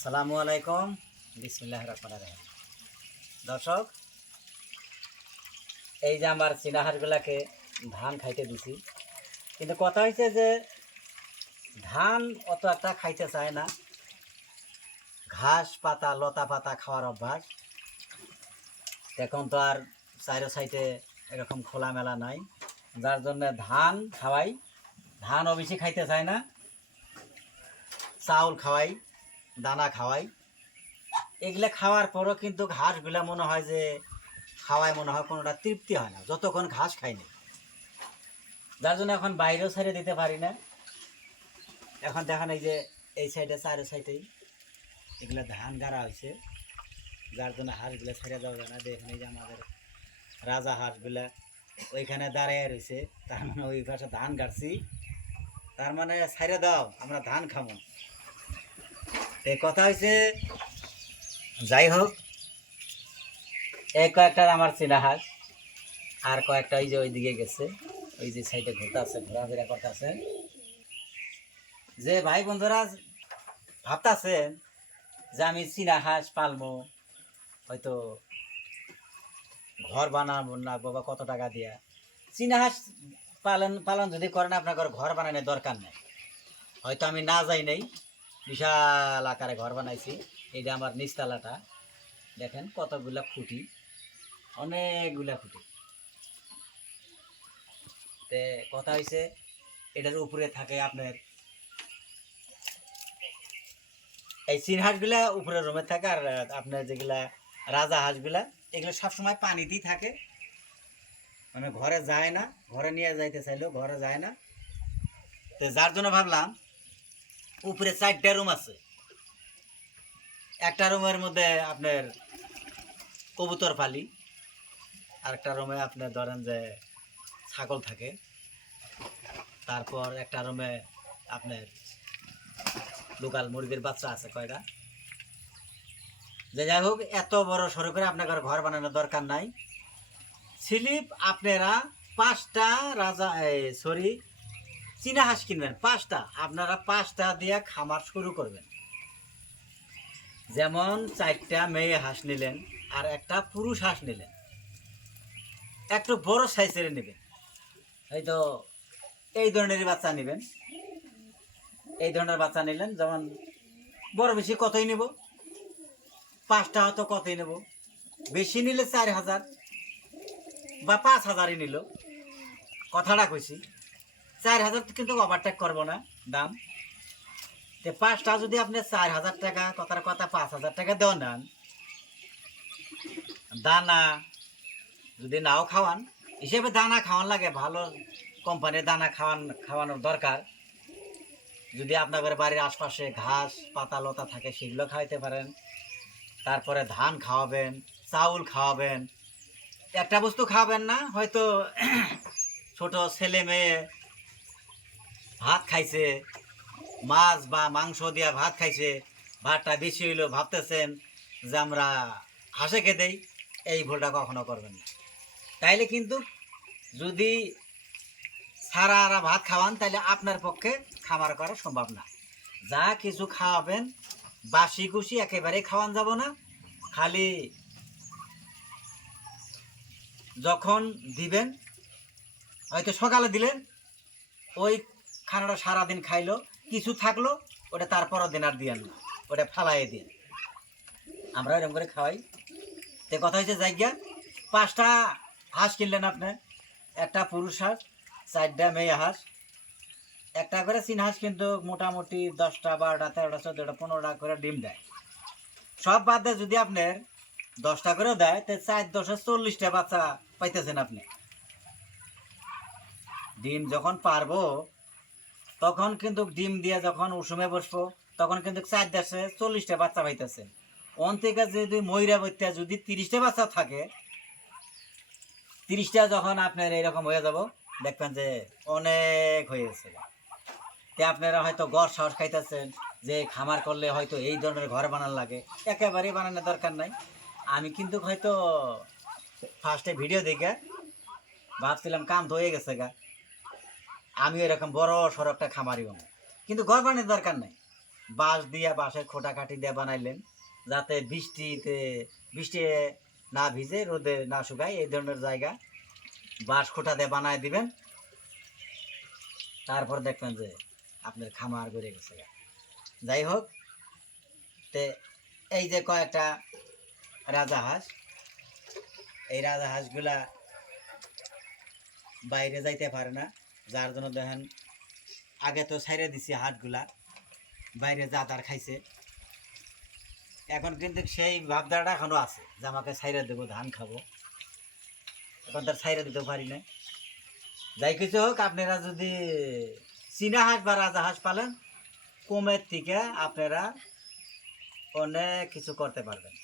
আসসালামু আলাইকুম, বিসমিল্লাহির রহমানির রহিম। দর্শক, এই যে আমার চিনাহারগুলাকে ধান খাইতে দিছি, কিন্তু কথা হয়েছে যে ধান অত একটা খাইতে চায় না। ঘাস পাতা লতা পাতা খাওয়ার অভ্যাস। এখন তো আর চাইরো সাইডে এরকম খোলামেলা নাই, যার জন্য ধান খাওয়াই। ধানও বেশি খাইতে চায় না, চাউল খাওয়াই, দানা খাওয়াই। এগুলা খাওয়ার পরও কিন্তু ঘাসগুলা মনে হয় যে খাওয়ায় মনে হয় কোনোটা তৃপ্তি হয় না যতক্ষণ ঘাস খাইনি, যার জন্য এখন বাইরেও ছেড়ে দিতে পারি না। এখন দেখেন এই যে এই সাইডে চারো সাইডেই এগুলো ধান গাড়া হয়েছে, যার জন্য হাঁসগুলো ছেড়ে দেওয়া যায় না। দেখেন এই যে আমাদের রাজা হাঁসগুলা ওইখানে দাঁড়িয়ে রয়েছে, তার মানে ওই পাশে ধান গাড়ছি, তার মানে ছেড়ে দাও, আমরা ধান খাবো। এই কথা হয়েছে। যাই হোক, এই কয়েকটা আমার চেনা হাঁস, আর কয়েকটা ওই যে ওইদিকে গেছে, ওই যে সাইডে ঘুরতেছে, ঘোরাফেরা করতেছে। যে ভাই বন্ধুরা ভাবতেছেন যে আমি চীনা হাঁস পালবো, হয়তো ঘর বানাবো না বাবা কত টাকা দিয়া। চীনা হাঁস পালন যদি করেন, আপনার ঘর বানানোর দরকার নেই। হয়তো আমি না যাই নেই, বিশাল আকারে ঘর বানাইছি। এইটা আমার নিচতলাটা দেখেন, কতগুলা খুঁটি, অনেকগুলা খুঁটি। তে কথা হয়েছে, এটার উপরে থাকে আপনার এই চীন হাঁসগুলা উপরের রুমে থাকে, আর আপনার যেগুলা রাজা হাঁসগুলা এগুলো সবসময় পানিতেই থাকে, মানে ঘরে যায় না। ঘরে নিয়ে যাইতে চাইলেও ঘরে যায় না। তো যার জন্য ভাবলাম উপরে 4টা রুম আছে। একটা রুমের মধ্যে আপনার কবুতর পালি, আর একটা রুমে আপনার ধরেন যে ছাগল থাকে, তারপর একটা রুমে আপনার লোকাল মুরগির বাচ্চা আছে কয়টা। যে যাই হোক, এত বড় সরু করে আপনার ঘর বানানোর দরকার নাই। স্লিপ আপনারা 5টা রাজা চীনা হাঁস কিনবেন, 5টা। আপনারা 5টা দিয়ে খামার শুরু করবেন। যেমন 4টা মেয়ে হাঁস নিলেন আর একটা পুরুষ হাঁস নিলেন, একটু বড় সাইজের নেবেন। হয়তো এই ধরনের বাচ্চা নেবেন, এই ধরনের বাচ্চা নিলেন। যেমন বড় বেশি কতই নেব, 5টা হয়তো কতই নেব, বেশি নিলে 4,000 বা 5,000ই নিল। কথাটা কইছি, 4,000 কিন্তু ওভারটেক করবো না দাম। তো 5টা যদি আপনি 4,000 টাকা, কথার কথা 5,000 টাকা দেওয়া নেন, দানা যদি নাও খাওয়ান, হিসেবে দানা খাওয়ান লাগে, ভালো কোম্পানির দানা খাওয়ানোর দরকার। যদি আপনাদের বাড়ির আশপাশে ঘাস পাতা লতা থাকে সেগুলো খাওয়াইতে পারেন। তারপরে ধান খাওয়াবেন, চাউল খাওয়াবেন। একটা বস্তু খাওয়াবেন না, হয়তো ছোট ছেলে মেয়ে ভাত খাইছে, মাছ বা মাংস দিয়া ভাত খাইছে, ভাতটা বেশি হইলো, ভাবতেছেন যে আমরা হাঁসে দেই, এই ভুলটা কখনো করবেন না। তাইলে কিন্তু যদি সারা ভাত খাওয়ান, তাহলে আপনার পক্ষে খামার করা সম্ভব না। যা কিছু খাওয়াবেন বাসি খুশি একেবারে খাওয়ান যাব না। খালি যখন দিবেন, হয়তো সকালে দিলেন, ওই খানাটা সারাদিন খাইলো, কিছু থাকলো ওটা তারপরও দিন আর দিয়েন না, ওটা ফালাই দিন। আমরা এরকম করে খাওয়াই। তে কথা হয়েছে জায়গা, 5টা হাঁস কিনলেন আপনার, একটা পুরুষ হাঁস, 4টা মেয়ে হাঁস, একটা করে চীন হাঁস কিন্তু মোটামুটি 10টা 12টা 13টা 14টা 15টা করে ডিম দেয়। সব বাদ দিয়ে যদি আপনার 10টা করেও দেয়, তো 4 × 10 = 40টা বাচ্চা পাইতেছেন আপনি। ডিম যখন পারবো, তখন কিন্তু ডিম দিয়ে যখন উষুমে বসবো, তখন কিন্তু 4 × 10 = 40টা বাচ্চা পাইতেছেন। ওন থেকে যদি ময়রা বইতে যদি 30টা বাচ্চা থাকে, 30টা যখন আপনার এইরকম হয়ে যাব, দেখবেন যে অনেক হয়ে গেছে। তে আপনারা হয়তো গড় সাহস খাইতেছেন যে খামার করলে হয়তো এই ধরনের ঘর বানার লাগে, একেবারেই বানানোর দরকার নাই। আমি কিন্তু হয়তো ফার্স্টে ভিডিও দেখে ভাবছিলাম কাম তো হয়ে গেছে গা, আমি এরকম বড় সড়কটা খামারি বানাবো, কিন্তু ঘর বানানোর দরকার নাই। বাঁশ দিয়ে বাঁশের খোটা কাটি দিয়ে বানাইলেন, যাতে বৃষ্টি না ভিজে রোদে না শুকায়, এই ধরনের জায়গা বাঁশ খোটা দিয়ে বানায় দিবেন। তারপর দেখবেন যে আপনার খামার বেড়ে গেছে। যাই হোক, তে এই যে কয়েকটা রাজাহাঁস, এই রাজাহাঁসগুলা বাইরে যাইতে পারে না, যার জন্য দেখেন আগে তো ছাইরে দিছি হাটগুলা, বাইরে জাদার খাইছে। এখন কিন্তু সেই ভাবধারাটা এখনো আছে যে আমাকে ছাইরে দেবো, ধান খাবো, এখন তার ছাইরে দিতে পারি না। যাই কিছু হোক, আপনারা যদি চীনা হাঁস বা রাজাহাঁস পালেন, কমের থেকে আপনারা অনেক কিছু করতে পারবেন।